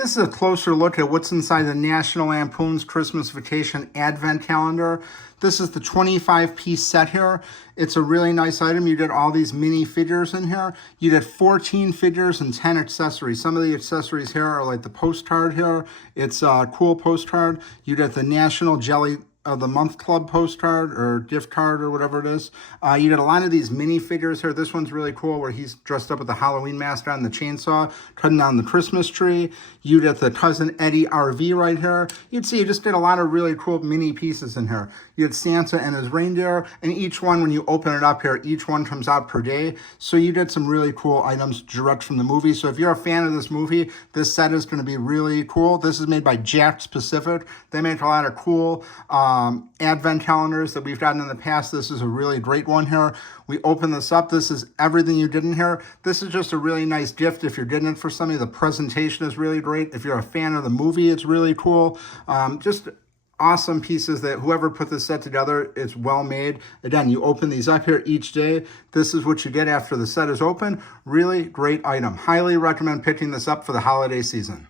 This is a closer look at what's inside the National Lampoons Christmas Vacation Advent Calendar. This is the 25-piece set here. It's a really nice item. You get all these mini figures in here. You get 14 figures and 10 accessories. Some of the accessories here are like the postcard here. It's a cool postcard. You get the National Jelly of the Month Club postcard or gift card or whatever it is. You get a lot of these mini figures here. This one's really cool where he's dressed up with the Halloween mask on, the chainsaw, cutting down the Christmas tree. You get the Cousin Eddie RV right here. You'd see you just get a lot of really cool mini pieces in here. You get Santa and his reindeer, and each one, when you open it up here, each one comes out per day. So you get some really cool items direct from the movie. So if you're a fan of this movie, this set is going to be really cool. This is made by Jack's Pacific. They make a lot of cool advent calendars that we've gotten in the past. This is a really great one here. We open this up. This is everything you did in here. This is just a really nice gift if you're getting it for somebody. The presentation is really great. If you're a fan of the movie, it's really cool. Just awesome pieces that whoever put this set together, it's well made. Again, you open these up here each day. This is what you get after the set is open. Really great item. Highly recommend picking this up for the holiday season.